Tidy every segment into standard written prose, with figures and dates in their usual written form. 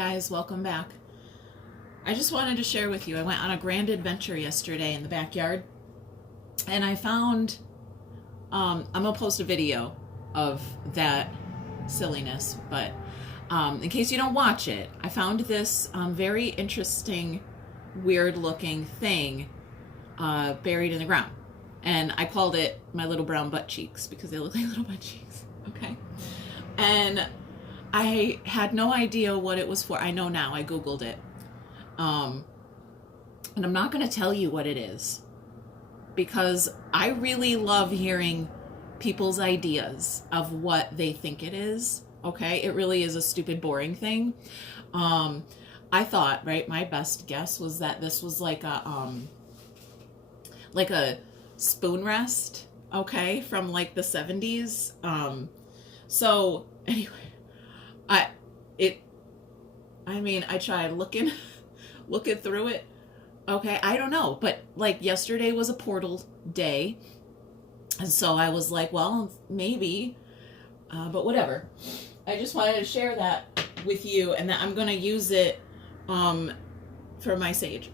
guys, welcome back. I just wanted to share with you, I went on a grand adventure yesterday in the backyard, and I found, I'm going to post a video of that silliness, but in case you don't watch it, I found this very interesting, weird looking thing buried in the ground. And I called it my little brown butt cheeks because they look like little butt cheeks, okay? And I had no idea what it was for. I know now, I Googled it. And I'm not going to tell you what it is because I really love hearing people's ideas of what they think it is, okay? It really is a stupid, boring thing. I thought, right, my best guess was that this was like a spoon rest, okay, from like the 70s. So anyway, I tried looking through it. Okay, I don't know, but like yesterday was a portal day, and so I was like, well, maybe, but whatever. I just wanted to share that with you, and that I'm gonna use it for my sage.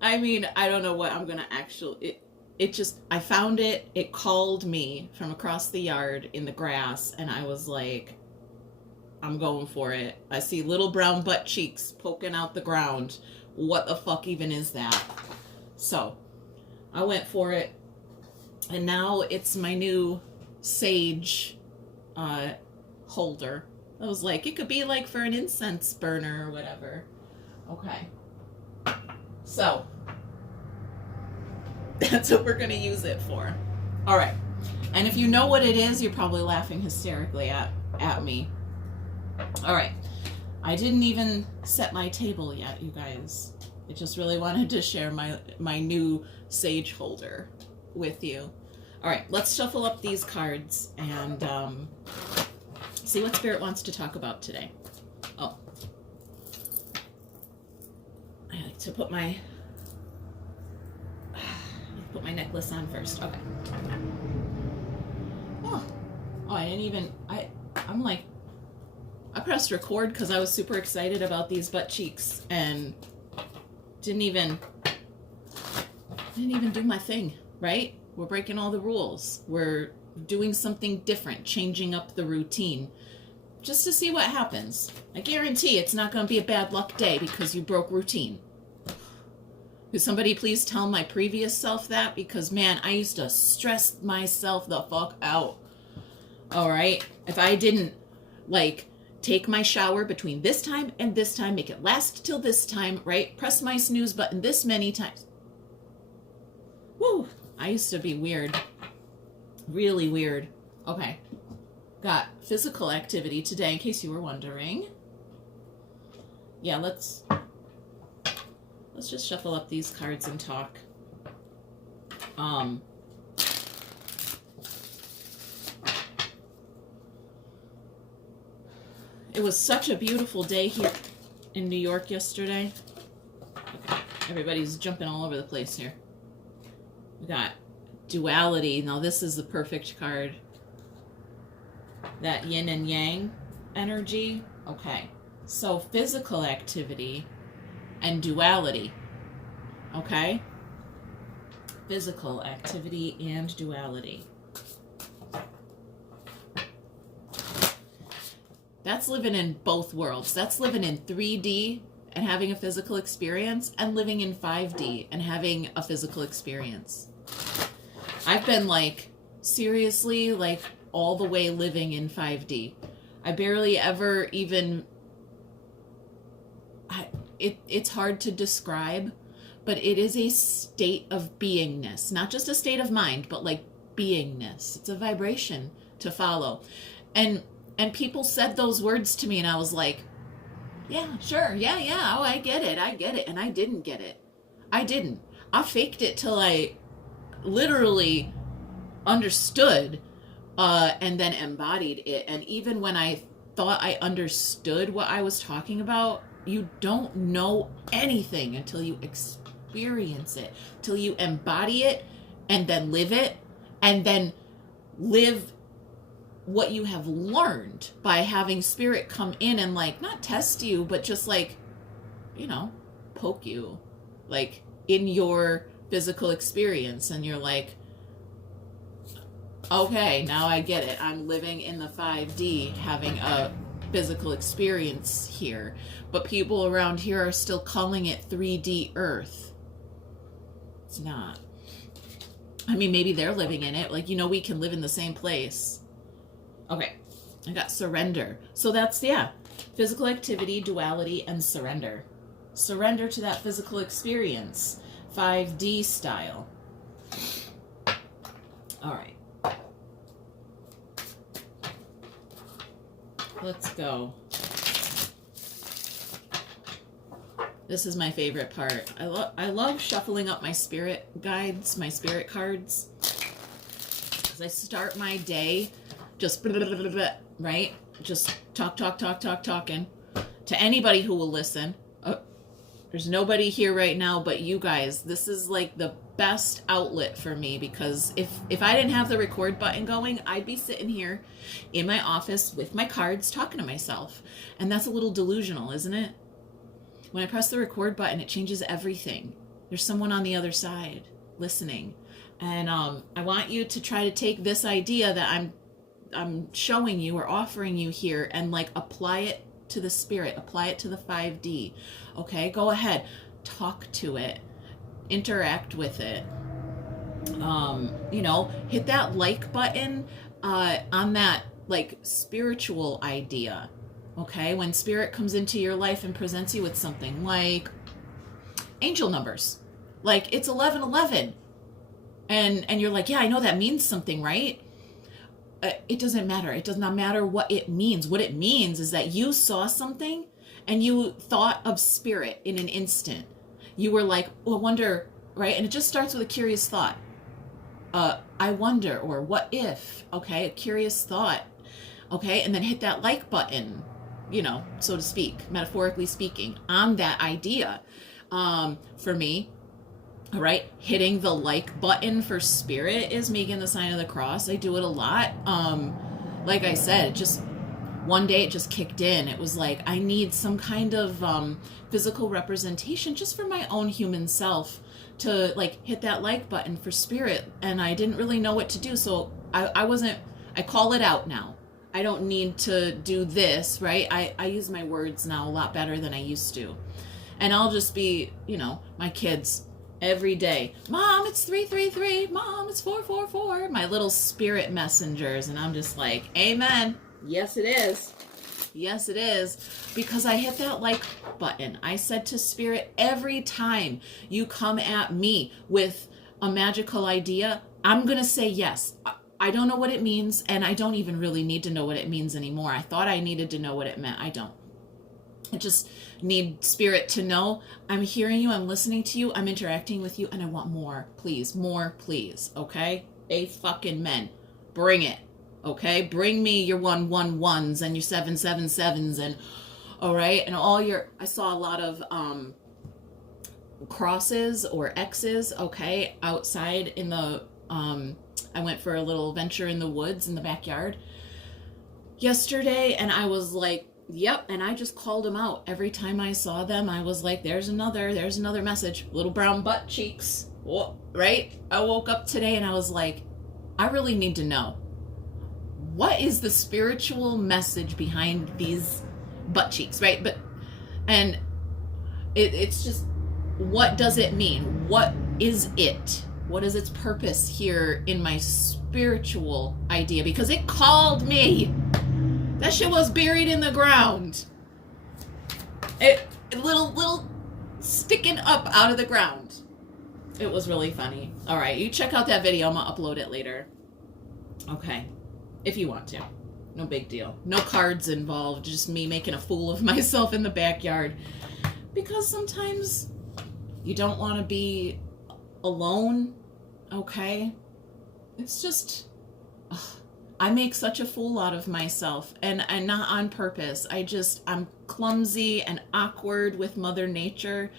I don't know what I'm gonna actually. I found it. It called me from across the yard in the grass, and I was like, I'm going for it. I see little brown butt cheeks poking out the ground. What the fuck even is that? So I went for it, and now it's my new sage holder. I was like, it could be like for an incense burner or whatever. Okay. So that's what we're going to use it for. All right. And if you know what it is, you're probably laughing hysterically at me. All right. I didn't even set my table yet, you guys. I just really wanted to share my new sage holder with you. All right. Let's shuffle up these cards and see what Spirit wants to talk about today. Oh. I like to put my necklace on first. Okay. Oh, I didn't even, I'm like, I pressed record because I was super excited about these butt cheeks and didn't even do my thing, right? We're breaking all the rules. We're doing something different, changing up the routine just to see what happens. I guarantee it's not going to be a bad luck day because you broke routine. Could somebody please tell my previous self that? Because, man, I used to stress myself the fuck out. All right? If I didn't, like, take my shower between this time and this time, make it last till this time, right? Press my snooze button this many times. Woo! I used to be weird. Really weird. Okay. Got physical activity today, in case you were wondering. Yeah, let's just shuffle up these cards and talk. It was such a beautiful day here in New York yesterday. Okay, everybody's jumping all over the place here. We got duality. Now this is the perfect card. That yin and yang energy. Okay, so physical activity and duality. Okay? Physical activity and duality. That's living in both worlds. That's living in 3D and having a physical experience, and living in 5D and having a physical experience. I've been like, seriously, like all the way living in 5D. I barely ever even, it's hard to describe, but it is a state of beingness. Not just a state of mind, but like beingness. It's a vibration to follow. And people said those words to me, and I was like, yeah, sure, yeah, oh, I get it, and I didn't get it. I didn't. I faked it till I literally understood, and then embodied it. And even when I thought I understood what I was talking about, you don't know anything until you experience it, till you embody it, and then live it, and then live what you have learned by having spirit come in and like not test you, but just like, you know, poke you like in your physical experience. And you're like, okay, now I get it. I'm living in the 5D, having a physical experience here. But people around here are still calling it 3D Earth. It's not. I mean, maybe they're living in it. Like, you know, we can live in the same place. Okay, I got surrender. So that's, yeah, physical activity, duality, and surrender. Surrender to that physical experience, 5D style. All right. Let's go. This is my favorite part. I love shuffling up my spirit guides, my spirit cards. As I start my day, just blah, blah, blah, blah, right? Just talking to anybody who will listen. There's nobody here right now but you guys. This is like the best outlet for me, because if I didn't have the record button going, I'd be sitting here in my office with my cards talking to myself. And that's a little delusional, isn't it? When I press the record button, it changes everything. There's someone on the other side listening. And I want you to try to take this idea that I'm showing you or offering you here and like apply it to the spirit, apply it to the 5D. Okay, go ahead, talk to it, interact with it. You know, hit that like button on that like spiritual idea. Okay, when spirit comes into your life and presents you with something like angel numbers, like it's 1111, and you're like, yeah, I know that means something, right? It doesn't matter. It does not matter what it means. What it means is that you saw something and you thought of spirit in an instant. You were like, oh, I wonder, right? And it just starts with a curious thought. I wonder, or what if, okay? A curious thought, okay? And then hit that like button, you know, so to speak, metaphorically speaking, on that idea. For me, all right, hitting the like button for spirit is making the sign of the cross. I do it a lot. Like I said, just one day it just kicked in. It was like, I need some kind of physical representation just for my own human self to like hit that like button for spirit. And I didn't really know what to do. So I call it out now. I don't need to do this, right? I use my words now a lot better than I used to. And I'll just be, you know, my kids every day. Mom, it's 333. Mom, it's 444. My little spirit messengers. And I'm just like, amen. Yes, it is. Yes, it is. Because I hit that like button. I said to spirit, every time you come at me with a magical idea, I'm going to say yes. I don't know what it means, and I don't even really need to know what it means anymore. I thought I needed to know what it meant. I don't. I just need spirit to know I'm hearing you, I'm listening to you, I'm interacting with you, and I want more. Please, more, please. Okay? Fucking men. Bring it. Okay? Bring me your 111s and your 777s and all right? And all your, I saw a lot of crosses or X's, okay, outside in the I went for a little venture in the woods in the backyard yesterday, and I was like, yep, and I just called them out. Every time I saw them, I was like, there's another message. Little brown butt cheeks, right? I woke up today and I was like, I really need to know, what is the spiritual message behind these butt cheeks, right? And it's just, what does it mean? What is it? What is its purpose here in my spiritual idea? Because it called me. That shit was buried in the ground. It little sticking up out of the ground. It was really funny. All right, you check out that video. I'm gonna upload it later. Okay, if you want to. No big deal. No cards involved. Just me making a fool of myself in the backyard. Because sometimes you don't want to be alone, okay? It's just, I make such a fool out of myself, and not on purpose. I'm clumsy and awkward with Mother Nature,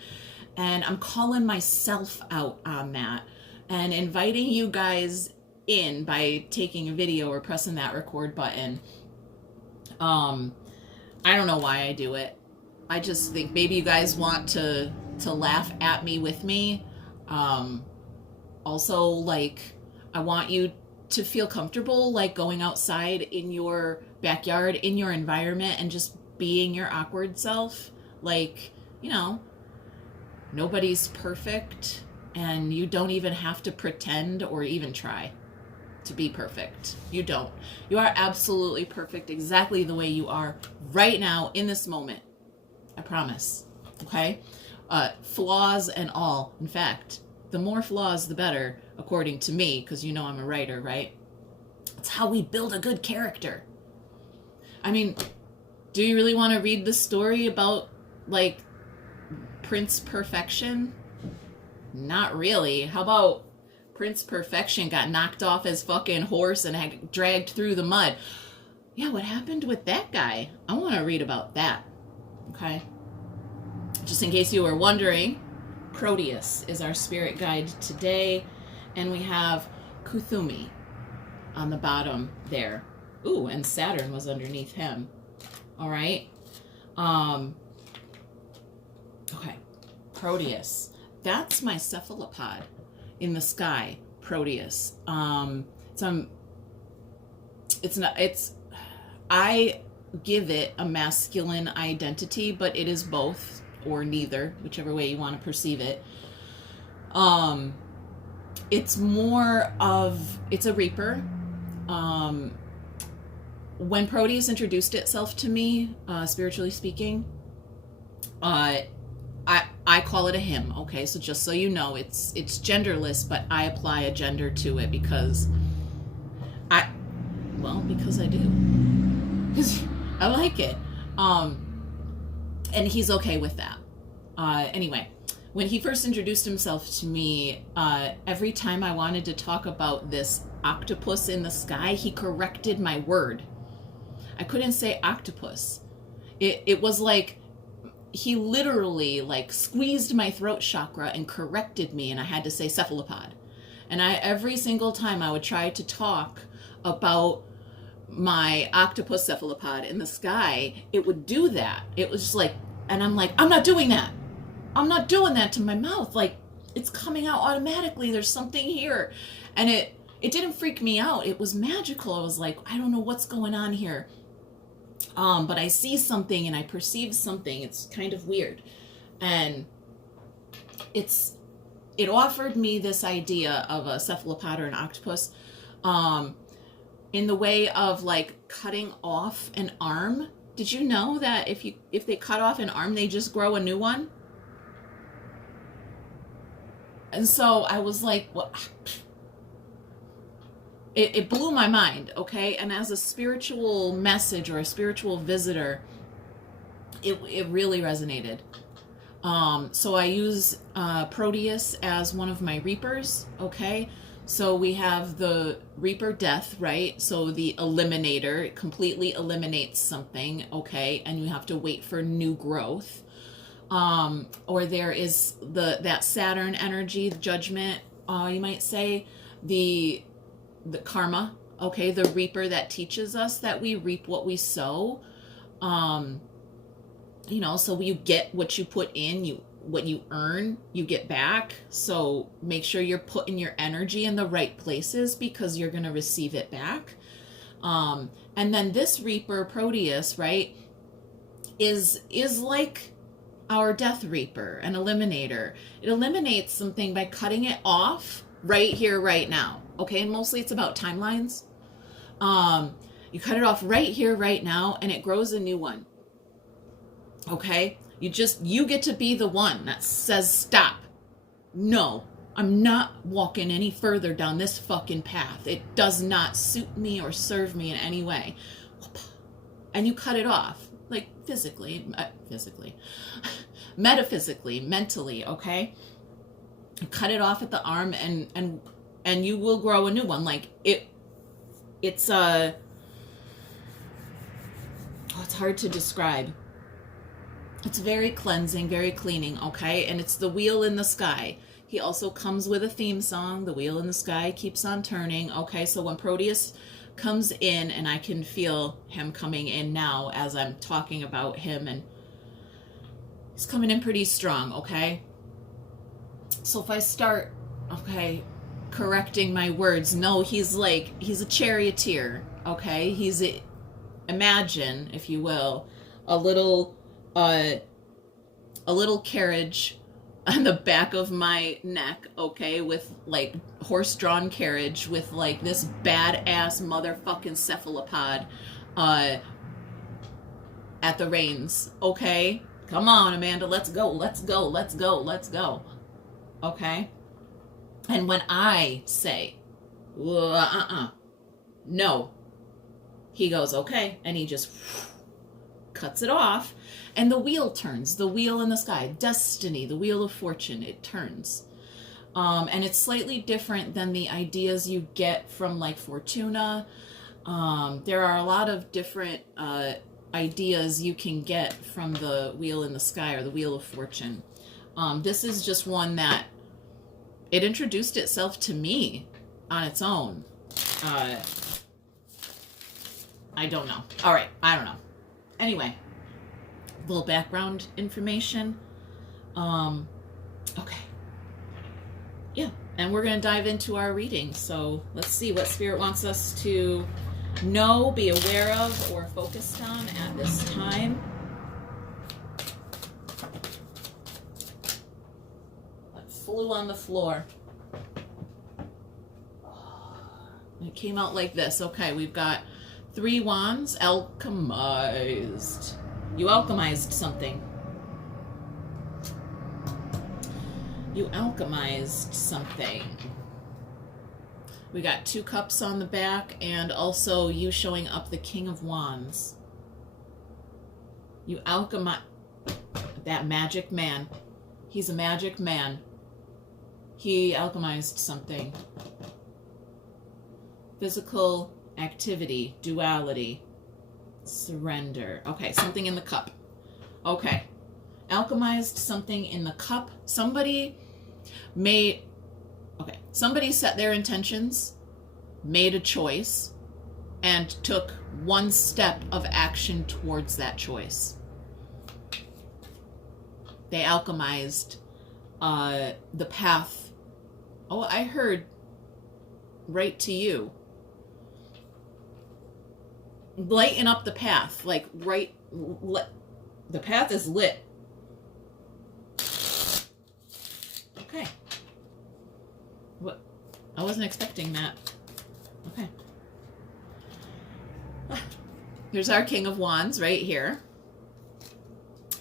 and I'm calling myself out on that and inviting you guys in by taking a video or pressing that record button. I don't know why I do it. I just think maybe you guys want to laugh at me with me. Also, like, I want you to feel comfortable, like, going outside in your backyard, in your environment, and just being your awkward self. Like, you know, nobody's perfect, and you don't even have to pretend or even try to be perfect. You don't. You are absolutely perfect exactly the way you are right now in this moment. I promise. Okay? Flaws and all. In fact, the more flaws, the better, according to me, because you know I'm a writer, right? It's how we build a good character. I mean, do you really want to read the story about, like, Prince Perfection? Not really. How about Prince Perfection got knocked off his fucking horse and had dragged through the mud? Yeah, what happened with that guy? I want to read about that. Okay? Just in case you were wondering, Proteus is our spirit guide today, and we have Kuthumi on the bottom there. Ooh, and Saturn was underneath him. All right? Okay. Proteus. That's my cephalopod in the sky, Proteus. I give it a masculine identity, but it is both or neither, whichever way you want to perceive it. It's a reaper. When Proteus introduced itself to me, spiritually speaking, I call it a him. Okay, so just so you know, it's genderless, but I apply a gender to it because I do. Because I like it. And he's okay with that. Anyway, when he first introduced himself to me, every time I wanted to talk about this octopus in the sky, he corrected my word. I couldn't say octopus. It was like he literally, like, squeezed my throat chakra and corrected me, and I had to say cephalopod. And every single time I would try to talk about my octopus cephalopod in the sky, it would do that. It was just like, and I'm like, I'm not doing that. I'm not doing that to my mouth. Like, it's coming out automatically. There's something here. And it didn't freak me out. It was magical. I was like, I don't know what's going on here. But I see something and I perceive something. It's kind of weird. And it offered me this idea of a cephalopod or an octopus, in the way of, like, cutting off an arm. Did you know that if they cut off an arm, they just grow a new one? And so I was like, what? It blew my mind, okay? And as a spiritual message or a spiritual visitor, it really resonated. So I use Proteus as one of my reapers, okay? So we have the reaper death, right? So the eliminator, it completely eliminates something, okay? And you have to wait for new growth. Or there is that Saturn energy, the judgment, you might say, the karma, okay? The reaper that teaches us that we reap what we sow. You know, so you get what you put in, what you earn, you get back. So make sure you're putting your energy in the right places because you're going to receive it back. And then this reaper, Proteus, right, is like our death reaper, an eliminator. It eliminates something by cutting it off right here, right now. Okay, and mostly it's about timelines. You cut it off right here, right now, and it grows a new one. Okay? You get to be the one that says stop. No, I'm not walking any further down this fucking path. It does not suit me or serve me in any way. And you cut it off, like physically, metaphysically, mentally, okay? You cut it off at the arm and you will grow a new one. Like it's hard to describe. It's very cleansing, very cleaning, okay? And it's the wheel in the sky. He also comes with a theme song. The wheel in the sky keeps on turning. Okay, so when Proteus comes in, and I can feel him coming in now as I'm talking about him, and he's coming in pretty strong, okay? So if I start, okay, correcting my words, no, he's a charioteer, okay? Imagine, if you will, a little carriage on the back of my neck, okay, with like horse-drawn carriage with like this badass motherfucking cephalopod at the reins, okay? Come on, Amanda, let's go, let's go, let's go, let's go. Okay? And when I say, no, he goes, okay, and he just cuts it off, and the wheel turns. The wheel in the sky, destiny, the wheel of fortune, it turns. And it's slightly different than the ideas you get from like Fortuna. There are a lot of different ideas you can get from the wheel in the sky or the wheel of fortune. This is just one that it introduced itself to me on its own. I don't know. All right, I don't know. Anyway, a little background information. Okay. Yeah, and we're going to dive into our reading. So let's see what Spirit wants us to know, be aware of, or focused on at this time. It flew on the floor. It came out like this. Okay, we've got 3 wands, alchemized. You alchemized something. You alchemized something. We got 2 cups on the back, and also you showing up the King of Wands. You alchemize that magic man. He's a magic man. He alchemized something. Physical activity, duality, surrender. Okay, something in the cup. Okay. Alchemized something in the cup. Somebody set their intentions, made a choice, and took one step of action towards that choice. They alchemized the path. Oh, I heard right to you. Lighten up the path, like the path is lit. Okay. What? I wasn't expecting that. Okay. Here's our King of Wands right here.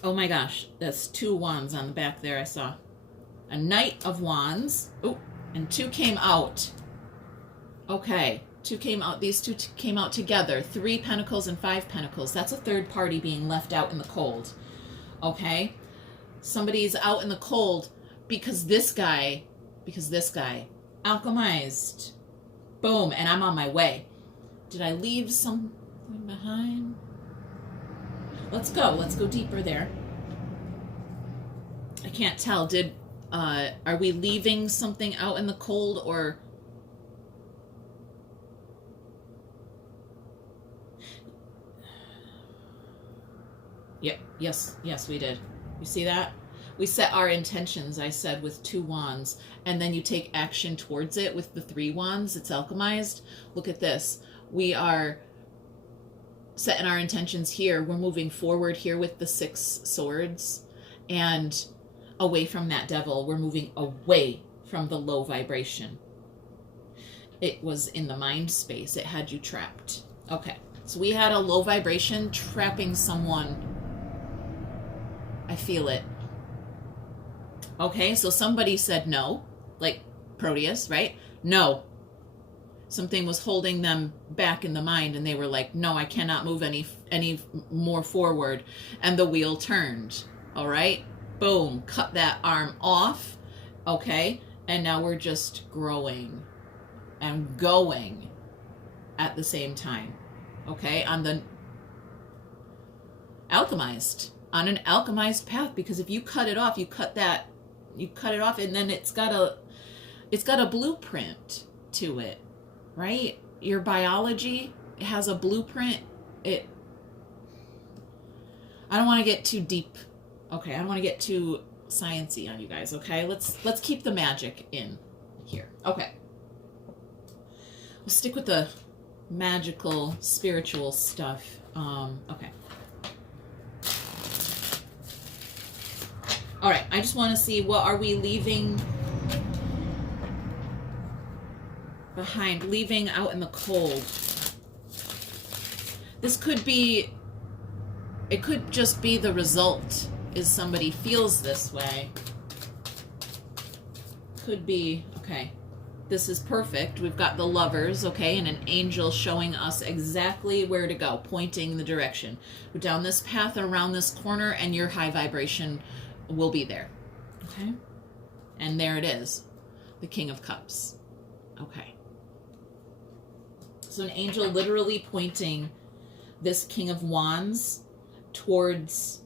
Oh my gosh, that's 2 wands on the back there I saw. A Knight of Wands. Oh, and 2 came out. Okay. 2 came out. These 2 came out together. 3 pentacles and 5 pentacles. That's a third party being left out in the cold. Okay? Somebody's out in the cold because this guy alchemized. Boom. And I'm on my way. Did I leave something behind? Let's go. Let's go deeper there. I can't tell. Are we leaving something out in the cold, or... Yep. Yes, we did. You see that? We set our intentions, I said, with 2 wands, and then you take action towards it with the 3 wands. It's alchemized. Look at this. We are setting our intentions here. We're moving forward here with the 6 swords, and away from that devil. We're moving away from the low vibration. It was in the mind space. It had you trapped. Okay. So we had a low vibration trapping someone. I feel it. Okay, so somebody said no, like Proteus, right? No. Something was holding them back in the mind, and they were like, no, I cannot move any more forward. And the wheel turned. All right? Boom. Cut that arm off. Okay? And now we're just growing and going at the same time. Okay? On the alchemized. On an alchemized path, because if you cut it off, you cut that you cut it off, and then it's got a blueprint to it, right? Your biology has a blueprint. I don't want to get too deep. Okay, I don't want to get too sciencey on you guys. Okay, let's keep the magic in here. Okay, we'll stick with the magical, spiritual stuff. Okay. All right, I just want to see, what are we leaving behind, leaving out in the cold? This could be, it could just be the result is somebody feels this way. Could be, okay, this is perfect. We've got the Lovers, okay, and an angel showing us exactly where to go, pointing the direction. Go down this path, around this corner, and your high vibration will be there, okay? And there it is, the King of Cups, okay. So an angel literally pointing this King of Wands towards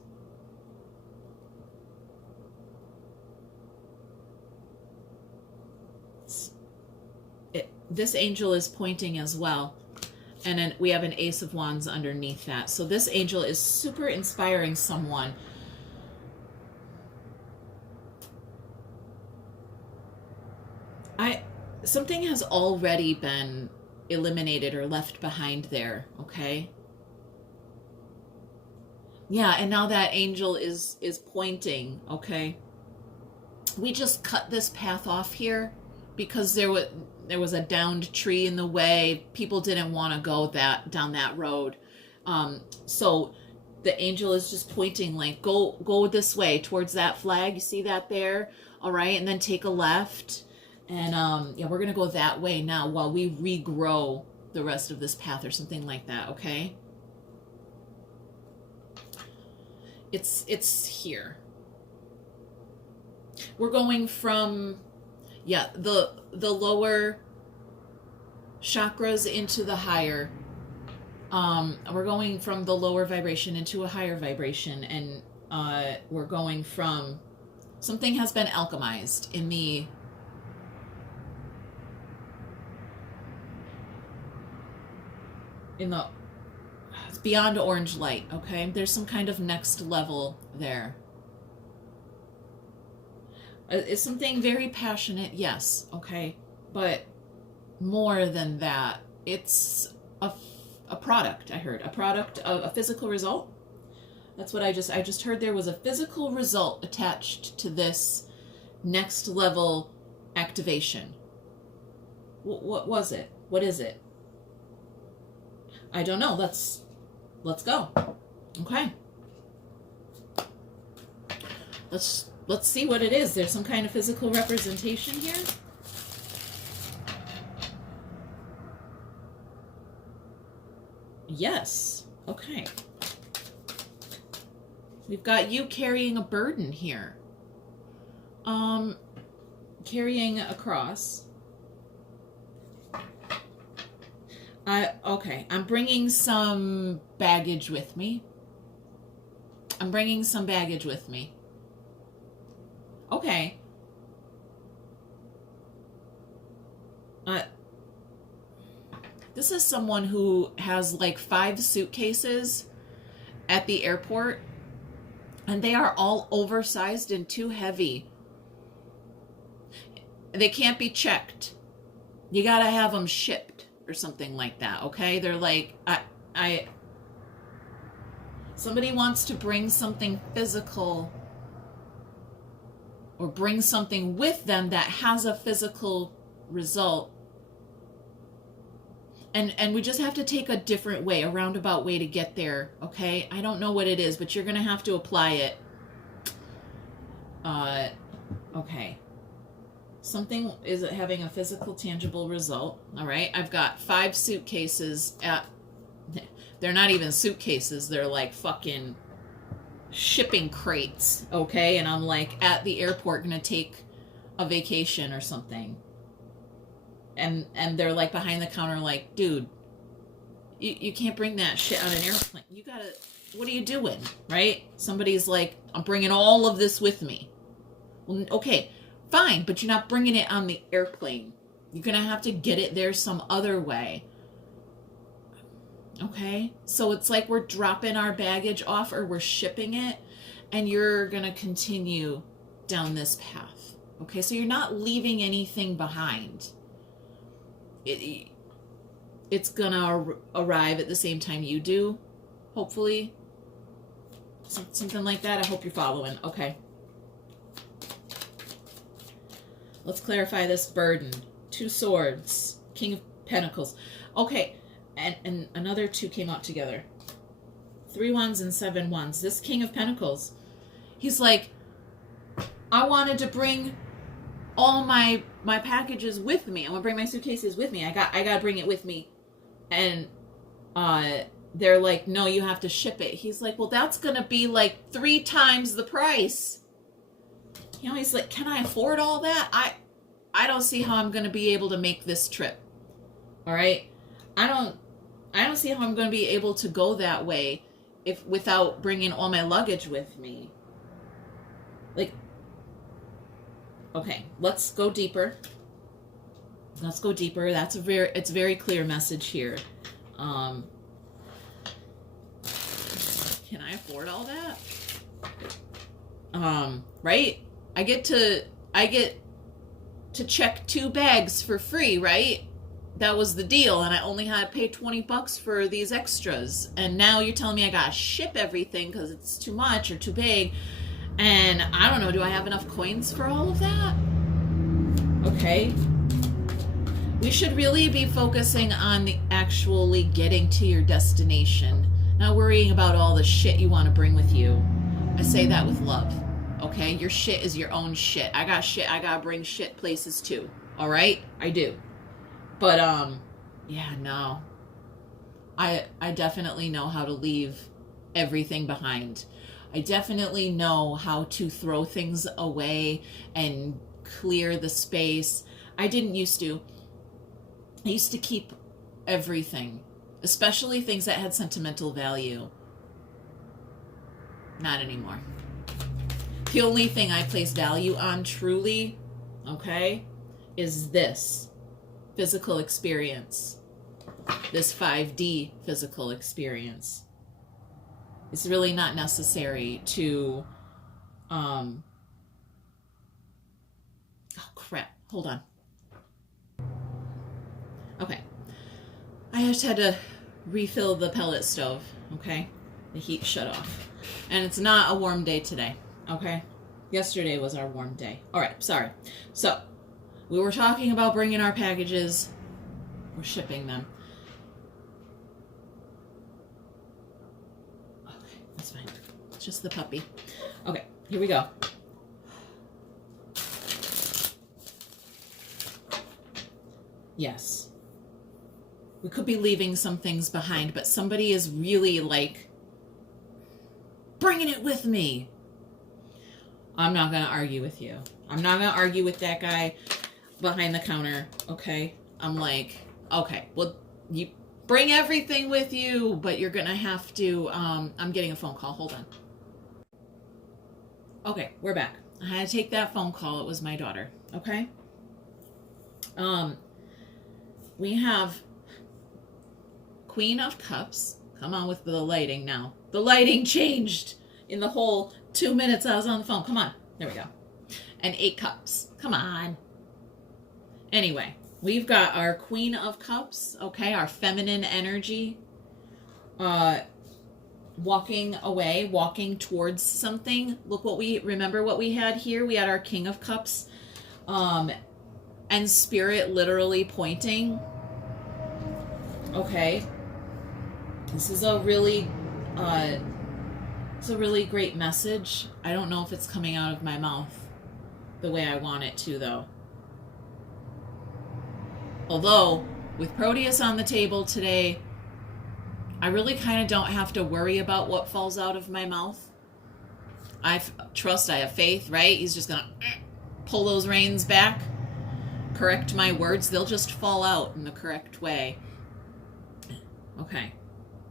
it. This angel is pointing as well, and then we have an Ace of Wands underneath that. So this angel is super inspiring someone. Something has already been eliminated or left behind there, okay? Yeah, and now that angel is pointing, okay? We just cut this path off here because there was a downed tree in the way. People didn't want to go down that road. So the angel is just pointing, like, go this way towards that flag. You see that there? All right, and then take a left. And yeah, we're gonna go that way now while we regrow the rest of this path or something like that, okay? It's here. We're going from, yeah, the lower chakras into the higher. We're going from the lower vibration into a higher vibration, and we're going from, something has been alchemized in the it's beyond orange light, okay? There's some kind of next level there. It's something very passionate, yes, okay? But more than that, it's a product, I heard. A product of a physical result. That's what I just heard. There was a physical result attached to this next level activation. What was it? What is it? I don't know. Let's go. Okay. Let's see what it is. There's some kind of physical representation here. Yes. Okay. We've got you carrying a burden here. Carrying a cross. Okay, I'm bringing some baggage with me. Okay. This is someone who has like 5 suitcases at the airport, and they are all oversized and too heavy. They can't be checked. You gotta have them shipped or something like that, okay? They're like, somebody wants to bring something physical or bring something with them that has a physical result. And we just have to take a different way, a roundabout way to get there, okay? I don't know what it is, but you're going to have to apply it. Okay. Something is having a physical, tangible result, all right? I've got 5 suitcases they're not even suitcases. They're like fucking shipping crates, okay? And I'm like at the airport going to take a vacation or something. And they're like behind the counter like, dude, you can't bring that shit on an airplane. You gotta, what are you doing, right? Somebody's like, I'm bringing all of this with me. Well, okay, fine, but you're not bringing it on the airplane. You're going to have to get it there some other way. Okay? So it's like we're dropping our baggage off or we're shipping it, and you're going to continue down this path. Okay? So you're not leaving anything behind. It's going to arrive at the same time you do, hopefully. Something like that. I hope you're following. Okay. Let's clarify this burden. 2 swords. King of Pentacles. Okay. And another 2 came out together. 3 wands and 7 wands. This King of Pentacles, he's like, I wanted to bring all my packages with me. I want to bring my suitcases with me. I got to bring it with me. And they're like, no, you have to ship it. He's like, well, that's going to be like 3 times the price. You know, he's like, can I afford all that? I don't see how I'm going to be able to make this trip. All right? I don't see how I'm going to be able to go that way without bringing all my luggage with me. Like, okay, let's go deeper. Let's go deeper. It's a very clear message here. Can I afford all that? Right? I get to check 2 bags for free, right? That was the deal, and I only had to pay $20 for these extras. And now you're telling me I gotta ship everything because it's too much or too big. And I don't know, do I have enough coins for all of that? Okay. We should really be focusing on actually getting to your destination, not worrying about all the shit you want to bring with you. I say that with love. Okay? Your shit is your own shit. I got shit. I gotta bring shit places too. All right? I do. But, yeah, no. I definitely know how to leave everything behind. I definitely know how to throw things away and clear the space. I didn't used to. I used to keep everything, especially things that had sentimental value. Not anymore. The only thing I place value on truly, okay, is this physical experience. This 5D physical experience. It's really not necessary to, oh crap, hold on. Okay. I just had to refill the pellet stove, okay? The heat shut off. And it's not a warm day today, okay? Yesterday was our warm day. All right, sorry. So, we were talking about bringing our packages. We're shipping them. Okay, that's fine. It's just the puppy. Okay, here we go. Yes. We could be leaving some things behind, but somebody is really like bringing it with me. I'm not going to argue with you. I'm not going to argue with that guy behind the counter, okay? I'm like, okay, well, you bring everything with you, but you're going to have to, I'm getting a phone call. Hold on. Okay, we're back. I had to take that phone call. It was my daughter, okay? We have Queen of Cups. Come on with the lighting now. The lighting changed in the whole 2 minutes I was on the phone. Come on. There we go. And 8 cups. Come on. Anyway, we've got our Queen of Cups, okay, our feminine energy, walking away, walking towards something. Look remember what we had here? We had our King of Cups, and Spirit literally pointing. Okay. This is a really great message. I don't know if it's coming out of my mouth the way I want it to, though. Although, with Proteus on the table today, I really kind of don't have to worry about what falls out of my mouth. I have faith, right? He's just going to pull those reins back, correct my words. They'll just fall out in the correct way. Okay.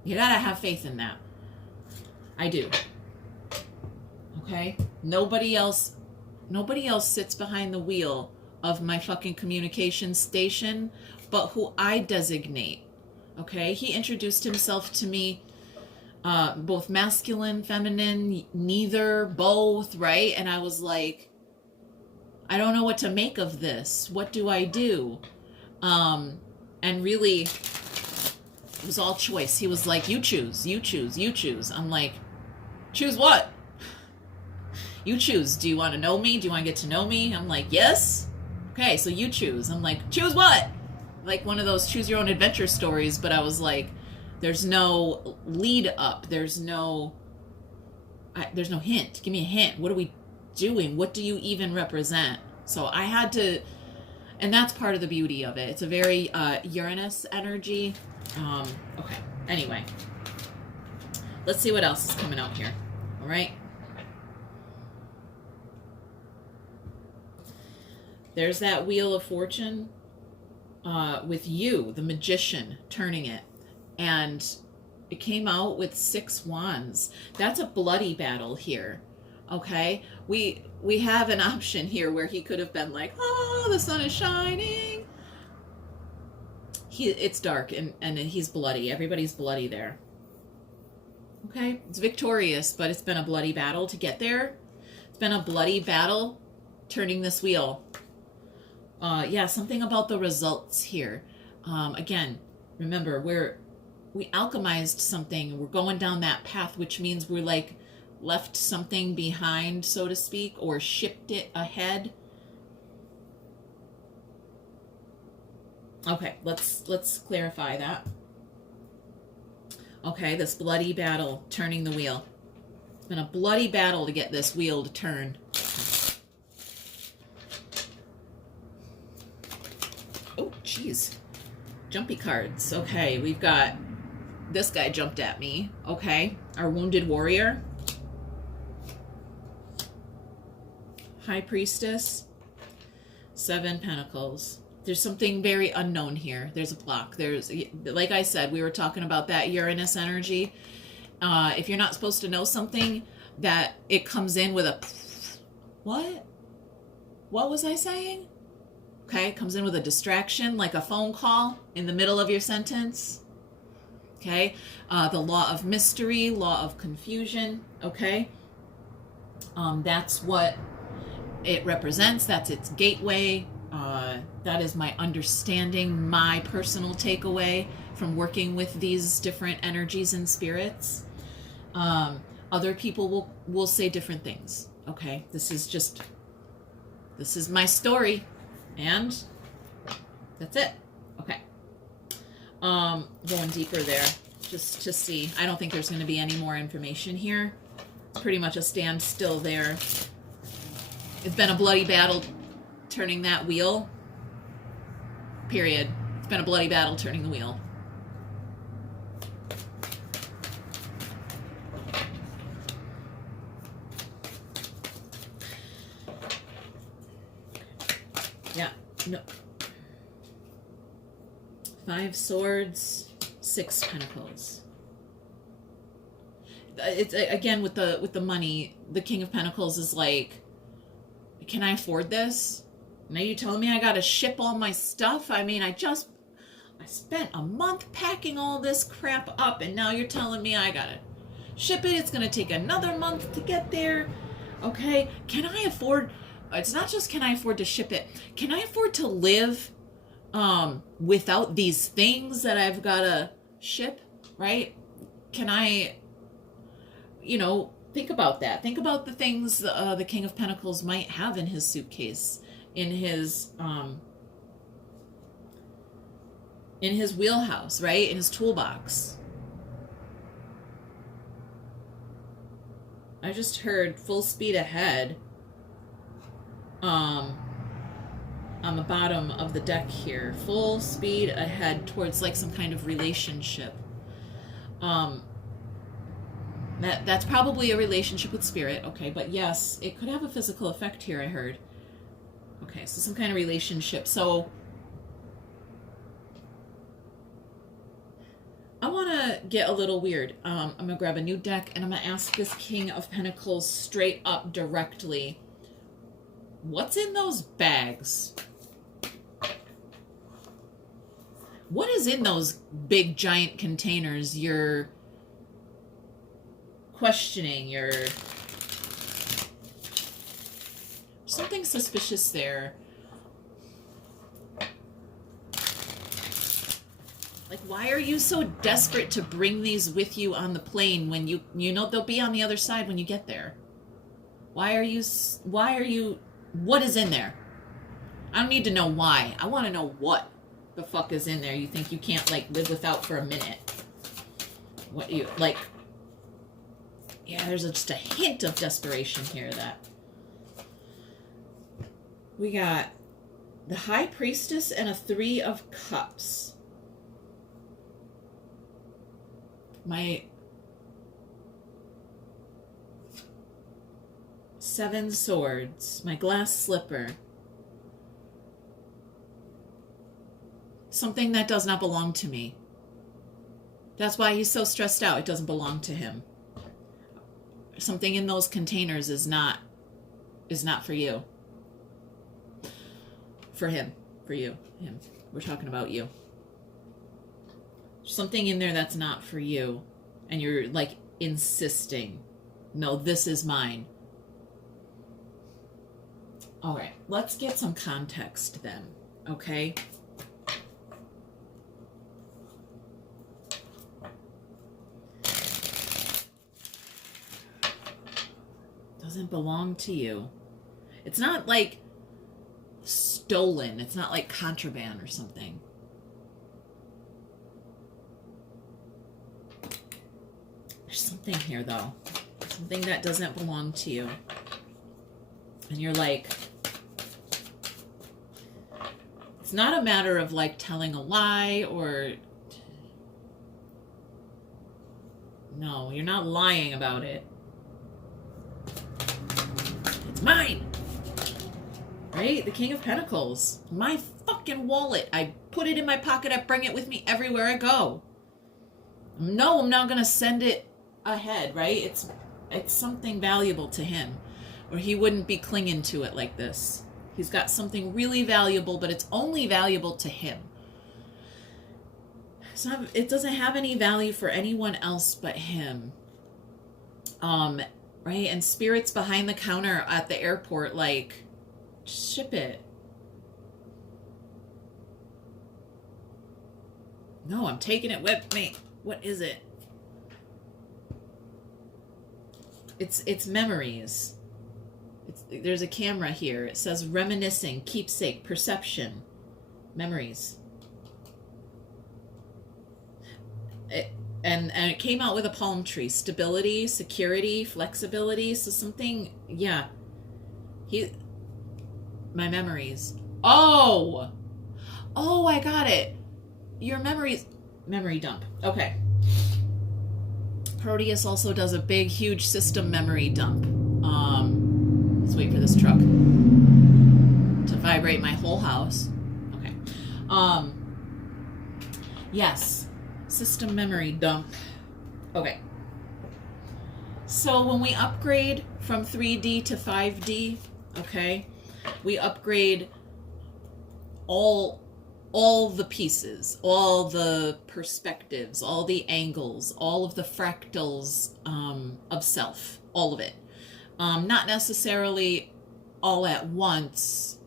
You gotta have faith in that. I do. Okay? Nobody else Nobody else sits behind the wheel of my fucking communication station but who I designate. Okay? He introduced himself to me both masculine, feminine, neither, both, right? And I was like, I don't know what to make of this. What do I do? And really, it was all choice. He was like, you choose, you choose, you choose. I'm like, choose what? You choose. Do you want to know me? Do you want to get to know me? I'm like, yes. Okay, so you choose. I'm like, choose what? Like one of those choose your own adventure stories, but I was like, there's no lead up. There's no hint. Give me a hint. What are we doing? What do you even represent? So I had to, and that's part of the beauty of it. It's a very Uranus energy. Okay. Anyway, let's see what else is coming out here. All right. There's that Wheel of Fortune with you, the magician, turning it. And it came out with 6 wands. That's a bloody battle here. Okay? We have an option here where he could have been like, oh, the sun is shining. It's dark and he's bloody. Everybody's bloody there. Okay? It's victorious, but it's been a bloody battle to get there. It's been a bloody battle turning this wheel. Yeah, something about the results here. Again, remember, we alchemized something. We're going down that path, which means we're like left something behind, so to speak, or shipped it ahead. Okay, let's clarify that. Okay, this bloody battle, turning the wheel. It's been a bloody battle to get this wheel to turn. Oh, jeez. Jumpy cards. Okay, we've got this guy jumped at me. Okay, our wounded warrior. High Priestess. 7 Pentacles. There's something very unknown here. There's a block. There's, like I said, we were talking about that Uranus energy. If you're not supposed to know something, that it comes in with a... What? What was I saying? Okay, comes in with a distraction, like a phone call in the middle of your sentence. Okay, the law of mystery, law of confusion. Okay, that's what it represents. That's its gateway. That is my understanding, my personal takeaway from working with these different energies and spirits. Other people will say different things. Okay, this is my story. And that's it. Okay. Going deeper there, just to see. I don't think there's going to be any more information here. It's pretty much a standstill there. It's been a bloody battle turning that wheel. Period. It's been a bloody battle turning the wheel. Yeah, no. 5 Swords, 6 Pentacles. It's again with the money. The King of Pentacles is like, can I afford this? Now you telling me I gotta ship all my stuff? I mean, I spent a month packing all this crap up, and now you're telling me I gotta ship it. It's gonna take another month to get there. Okay, can I afford? It's not just can I afford to ship it. Can I afford to live without these things that I've got to ship, right? Can I, think about that. Think about the things the King of Pentacles might have in his suitcase, in his wheelhouse, right? In his toolbox. I just heard full speed ahead. On the bottom of the deck here, full speed ahead towards like some kind of relationship. That's probably a relationship with spirit, okay, but yes, it could have a physical effect here, I heard. Okay, so some kind of relationship. So I want to get a little weird. I'm going to grab a new deck and I'm going to ask this King of Pentacles straight up directly. What's in those bags? What is in those big giant containers? You're questioning, you're... Something suspicious there. Like, why are you so desperate to bring these with you on the plane when you know they'll be on the other side when you get there? Why are you, what is in there? I don't need to know why. I want to know what the fuck is in there you think you can't, like, live without for a minute. What you, like, yeah, there's just a hint of desperation here that... We got the High Priestess and a 3 of Cups. My 7 Swords, my glass slipper. Something that does not belong to me. That's why he's so stressed out. It doesn't belong to him. Something in those containers is not for you. For him. For you. Him. We're talking about you. Something in there that's not for you. And you're, like, insisting. No, this is mine. All right. Let's get some context then. Okay? Doesn't belong to you. It's not, like, stolen. It's not like contraband or something. There's something here, though. Something that doesn't belong to you. And you're like... It's not a matter of, like, telling a lie or... No, you're not lying about it. It's mine! Right? The King of Pentacles. My fucking wallet. I put it in my pocket. I bring it with me everywhere I go. No, I'm not going to send it ahead, right? It's something valuable to him. Or he wouldn't be clinging to it like this. He's got something really valuable, but it's only valuable to him. It doesn't have any value for anyone else but him. Right? And spirits behind the counter at the airport, like... Ship it. No, I'm taking it with me. What is it? It's memories. There's a camera here. It says reminiscing, keepsake, perception, memories. And it came out with a palm tree. Stability, security, flexibility. So something, yeah. My memories. Oh, I got it. Your memories. Memory dump. Okay. Proteus also does a big, huge system memory dump. Let's wait for this truck to vibrate my whole house. Okay. Yes. System memory dump. Okay. So when we upgrade from 3D to 5D, okay, we upgrade all the pieces, all the perspectives, all the angles, all of the fractals of self, all of it. Not necessarily all at once.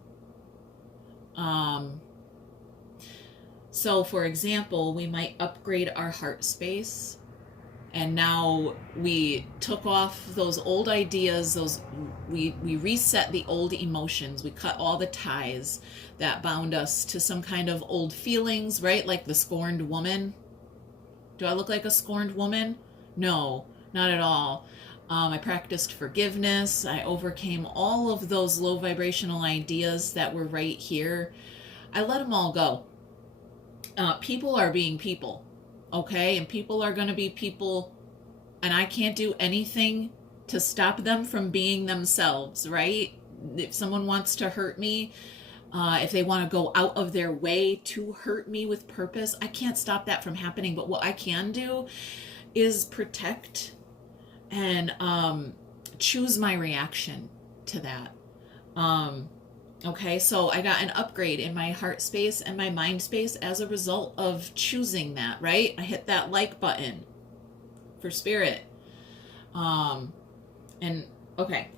So, for example, we might upgrade our heart space, and now we took off those old ideas, we reset the old emotions, we cut all the ties that bound us to some kind of old feelings, right? Like the scorned woman. Do I look like a scorned woman? No, not at all. I practiced forgiveness. I overcame all of those low vibrational ideas that were right here. I let them all go. People are being people, okay? And people are going to be people, and I can't do anything to stop them from being themselves, right? If someone wants to hurt me, if they want to go out of their way to hurt me with purpose, I can't stop that from happening. But what I can do is protect and choose my reaction to that. Okay, so I got an upgrade in my heart space and my mind space as a result of choosing that, right? I hit that like button for spirit. And okay.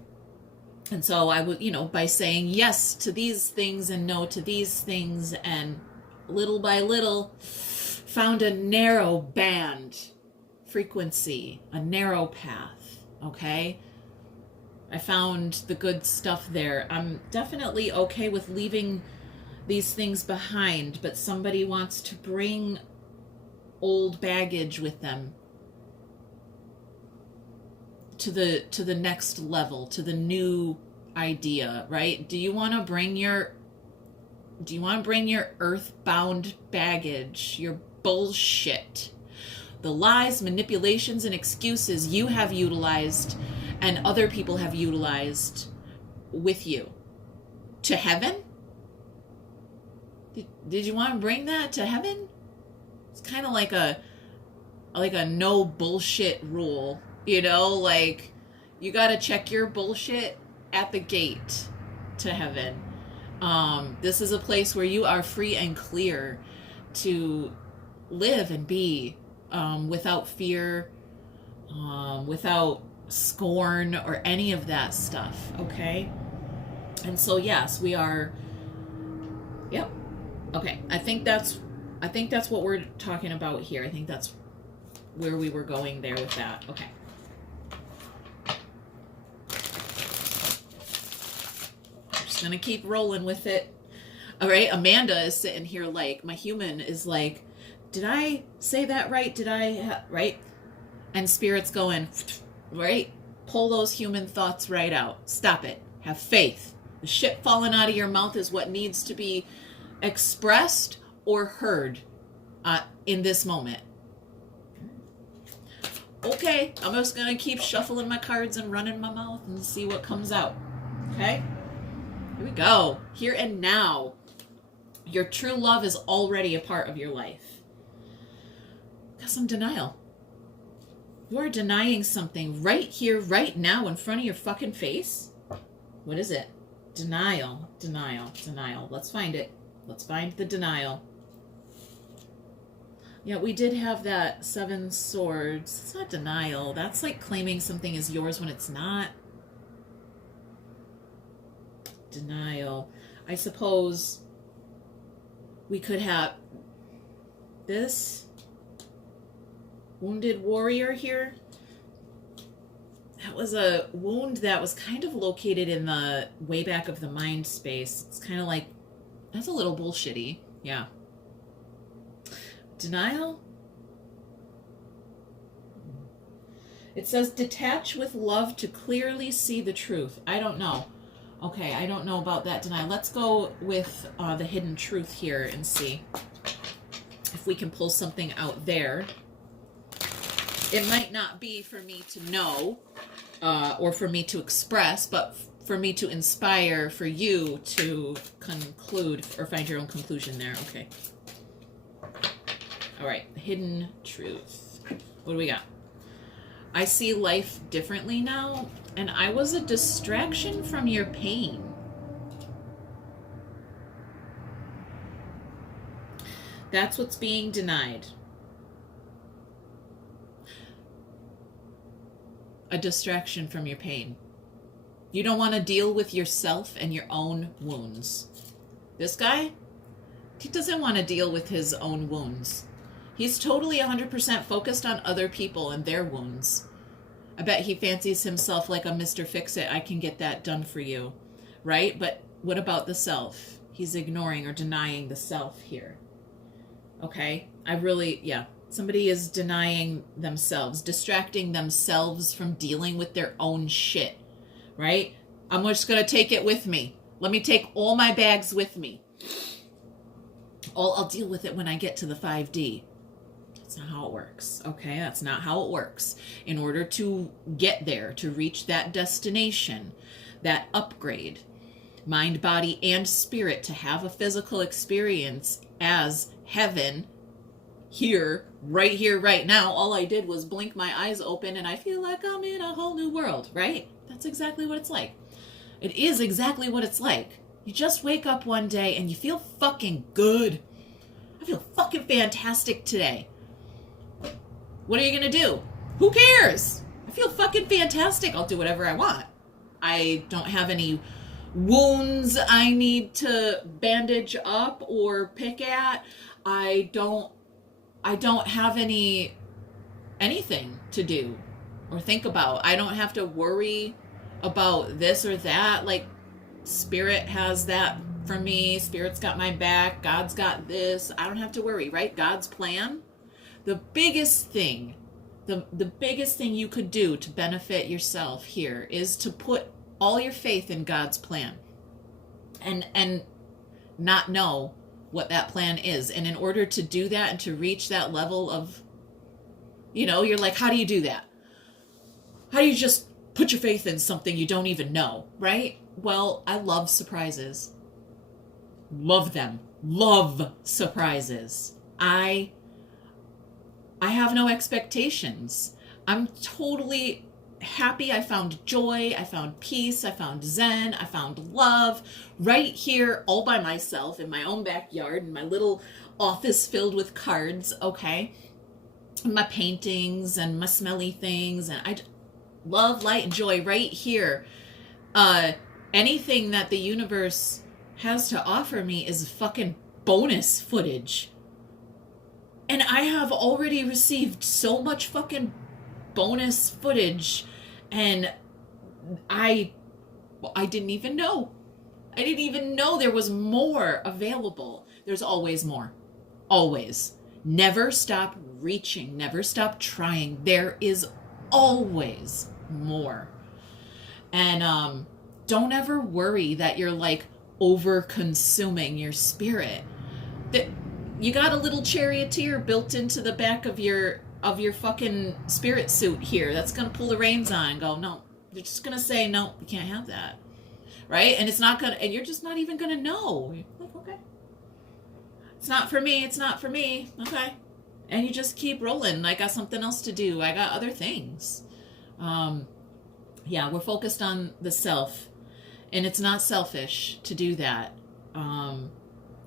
And so I would, by saying yes to these things and no to these things, and little by little found a narrow band frequency, a narrow path, okay? I found the good stuff there. I'm definitely okay with leaving these things behind, but somebody wants to bring old baggage with them to the next level, to the new idea, right? Do you want to bring your earthbound baggage, your bullshit, the lies, manipulations, and excuses you have utilized and other people have utilized with you to heaven? Did you want to bring that to heaven? It's kind of like a no bullshit rule, like you got to check your bullshit at the gate to heaven. This is a place where you are free and clear to live and be without fear, without scorn or any of that stuff, okay? And so yes, we are. Yep. Okay. I think that's what we're talking about here. I think that's where we were going there with that. Okay. I'm just gonna keep rolling with it. All right. Amanda is sitting here like, my human is like, did I say that right? Right? And Spirit's going, right? Pull those human thoughts right out. Stop it. Have faith. The shit falling out of your mouth is what needs to be expressed or heard in this moment. Okay, I'm just going to keep shuffling my cards and running my mouth and see what comes out. Okay? Here we go. Here and now. Your true love is already a part of your life. Got some denial. You are denying something right here, right now, in front of your fucking face. What is it? Denial. Let's find it. Let's find the denial. Yeah, we did have that 7 swords. It's not denial. That's like claiming something is yours when it's not. Denial. I suppose we could have this wounded warrior here. That was a wound that was kind of located in the way back of the mind space. It's kind of like, that's a little bullshitty. Yeah. Denial? It says detach with love to clearly see the truth. I don't know. Okay, I don't know about that denial. Let's go with the hidden truth here and see if we can pull something out there. It might not be for me to know or for me to express, but for me to inspire, for you to conclude or find your own conclusion there. Okay. All right, hidden truth. What do we got? I see life differently now, and I was a distraction from your pain. That's what's being denied. A distraction from your pain. You don't want to deal with yourself and your own wounds. This guy, he doesn't want to deal with his own wounds. He's totally 100% focused on other people and their wounds. I bet he fancies himself like a Mr. Fix-It. I can get that done for you, right? But what about the self? He's ignoring or denying the self here. Okay? Somebody is denying themselves, distracting themselves from dealing with their own shit, right? I'm just going to take it with me. Let me take all my bags with me. I'll deal with it when I get to the 5D. That's not how it works, okay? That's not how it works. In order to get there, to reach that destination, that upgrade, mind, body, and spirit, to have a physical experience as heaven, here, right now, all I did was blink my eyes open and I feel like I'm in a whole new world, right? That's exactly what it's like. It is exactly what it's like. You just wake up one day and you feel fucking good. I feel fucking fantastic today. What are you gonna do? Who cares? I feel fucking fantastic. I'll do whatever I want. I don't have any wounds I need to bandage up or pick at. I don't have anything to do or think about. I don't have to worry about this or that. Like, Spirit has that for me. Spirit's got my back. God's got this. I don't have to worry, right? God's plan. The biggest thing you could do to benefit yourself here is to put all your faith in God's plan and not know what that plan is. And in order to do that and to reach that level of, you're like, how do you do that? How do you just put your faith in something you don't even know, right? Well, I love surprises. Love them. Love surprises. I have no expectations. I'm totally happy. I found joy. I found peace. I found zen. I found love right here all by myself in my own backyard, in my little office filled with cards, okay? My paintings and my smelly things. And I love, light, and joy right here. Anything that the universe has to offer me is fucking bonus footage. And I have already received so much fucking bonus footage, and I didn't even know. I didn't even know there was more available. There's always more. Always. Never stop reaching. Never stop trying. There is always more. And don't ever worry that you're like over consuming your spirit. That you got a little charioteer built into the back of your fucking spirit suit here that's gonna pull the reins on and go, no, you're just gonna say, no, you can't have that, right? And it's not gonna, and you're just not even gonna know. You're like, okay, it's not for me, okay. And you just keep rolling. I got something else to do. I got other things. Yeah, we're focused on the self, and it's not selfish to do that.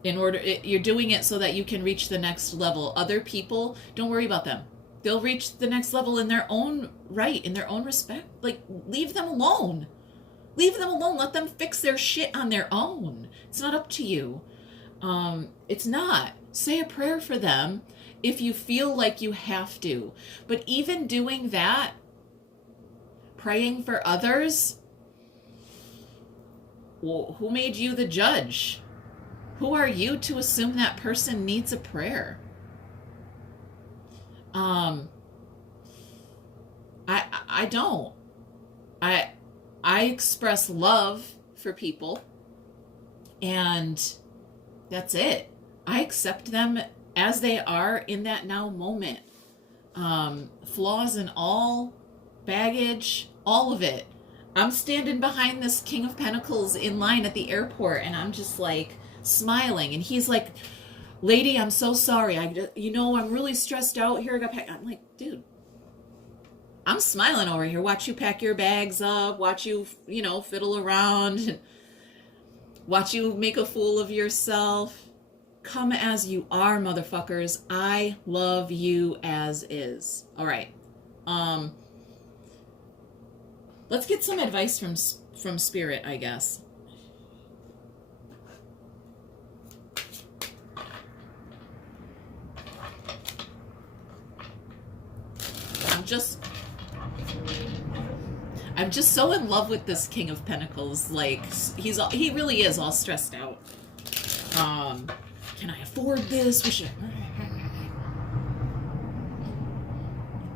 You're doing it so that you can reach the next level. Other people, don't worry about them. They'll reach the next level in their own right, in their own respect. Like, leave them alone. Leave them alone. Let them fix their shit on their own. It's not up to you. It's not. Say a prayer for them if you feel like you have to. But even doing that, praying for others, well, who made you the judge? Who are you to assume that person needs a prayer? I don't. I express love for people, and that's it. I accept them as they are in that now moment. Flaws and all, baggage, all of it. I'm standing behind this King of Pentacles in line at the airport, and I'm just like smiling, and he's like, lady, I'm so sorry. I'm really stressed out here. I'm like, dude, I'm smiling over here. Watch you pack your bags up. Watch you, fiddle around. And watch you make a fool of yourself. Come as you are, motherfuckers. I love you as is. All right. Let's get some advice from Spirit, I guess. I'm just so in love with this King of Pentacles. Like, he really is all stressed out. Can I afford this?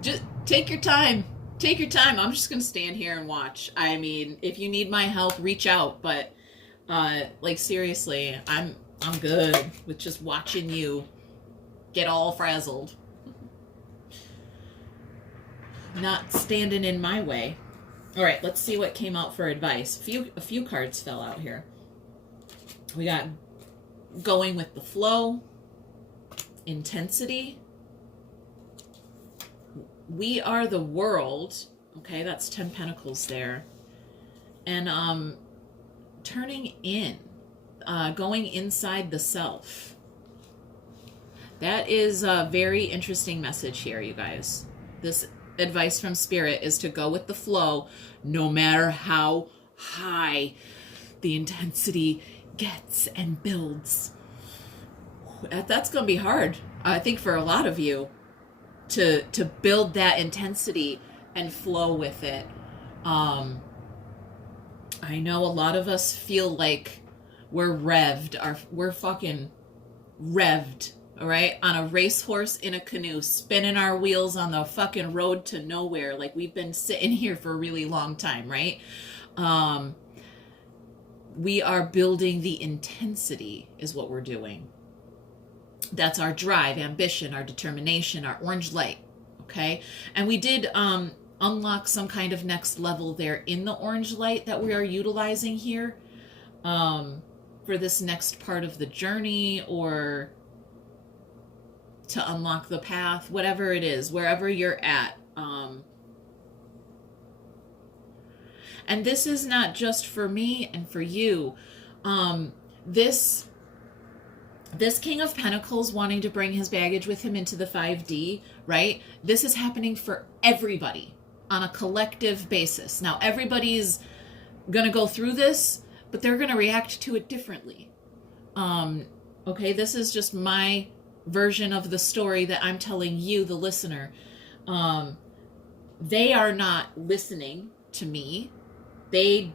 Just take your time. Take your time. I'm just gonna stand here and watch. I mean, if you need my help, reach out. But like, seriously, I'm good with just watching you get all frazzled. Not standing in my way. All right, let's see what came out for advice. A few cards fell out here. We got going with the flow, intensity. We are the world. Okay, that's 10 Pentacles there. And turning in, going inside the self. That is a very interesting message here, you guys. This advice from Spirit is to go with the flow, no matter how high the intensity gets and builds. That's going to be hard, I think, for a lot of you to build that intensity and flow with it. I know a lot of us feel like we're we're fucking revved, all right, on a racehorse in a canoe, spinning our wheels on the fucking road to nowhere, like we've been sitting here for a really long time, right? We are building the intensity is what we're doing. That's our drive, ambition, our determination, our orange light, okay? And we did unlock some kind of next level there in the orange light that we are utilizing here for this next part of the journey, or to unlock the path, whatever it is, wherever you're at. And this is not just for me and for you. This King of Pentacles wanting to bring his baggage with him into the 5D, right? This is happening for everybody on a collective basis. Now, everybody's going to go through this, but they're going to react to it differently. Okay, this is just my version of the story that I'm telling you, the listener. They are not listening to me. They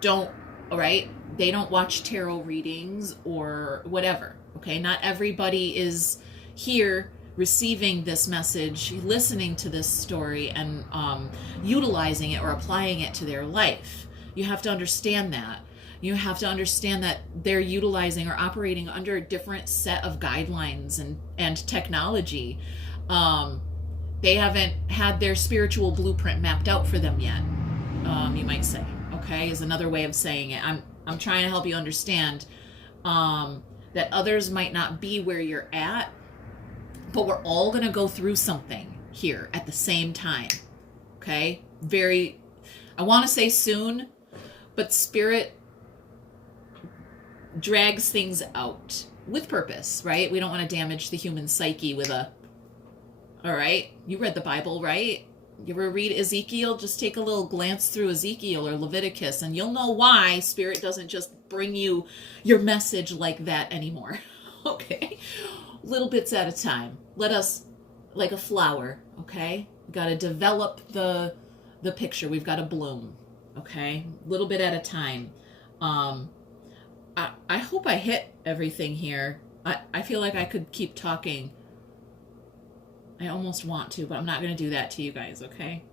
don't, all right? They don't watch tarot readings or whatever, okay? Not everybody is here receiving this message, listening to this story, and utilizing it or applying it to their life. You have to understand that. You have to understand that they're utilizing or operating under a different set of guidelines and technology. They haven't had their spiritual blueprint mapped out for them yet, you might say, okay, is another way of saying it. I'm trying to help you understand that others might not be where you're at, but we're all going to go through something here at the same time, okay? I want to say soon, but Spirit drags things out with purpose, right? We don't want to damage the human psyche with all right, you read the Bible, right? You ever read Ezekiel? Just take a little glance through Ezekiel or Leviticus, and you'll know why Spirit doesn't just bring you your message like that anymore. Okay? Little bits at a time. Let us, like a flower, okay? We've got to develop the picture. We've got to bloom, okay? Little bit at a time. I hope I hit everything here. I feel like I could keep talking. I almost want to, but I'm not going to do that to you guys, okay?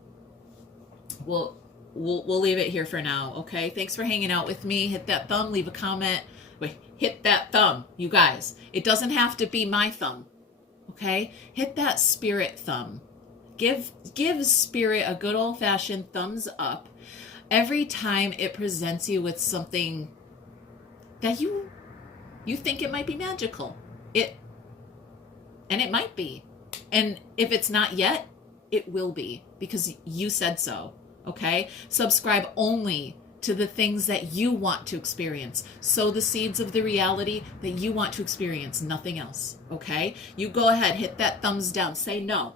We'll leave it here for now, okay? Thanks for hanging out with me. Hit that thumb, leave a comment. Wait, hit that thumb, you guys. It doesn't have to be my thumb, okay? Hit that Spirit thumb. Give Spirit a good old-fashioned thumbs up every time it presents you with something that you think it might be magical. And it might be. And if it's not yet, it will be, because you said so, okay? Subscribe only to the things that you want to experience. Sow the seeds of the reality that you want to experience, nothing else, okay? You go ahead, hit that thumbs down, say no.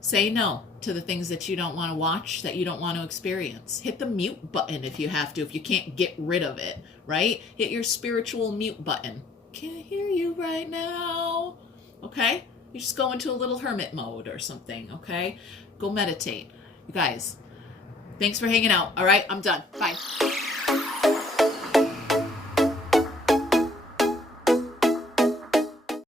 Say no to the things that you don't want to watch, that you don't want to experience. Hit the mute button if you have to, if you can't get rid of it, right? Hit your spiritual mute button. Can't hear you right now, okay? You just go into a little hermit mode or something, okay? Go meditate. You guys, thanks for hanging out, all right? I'm done. Bye.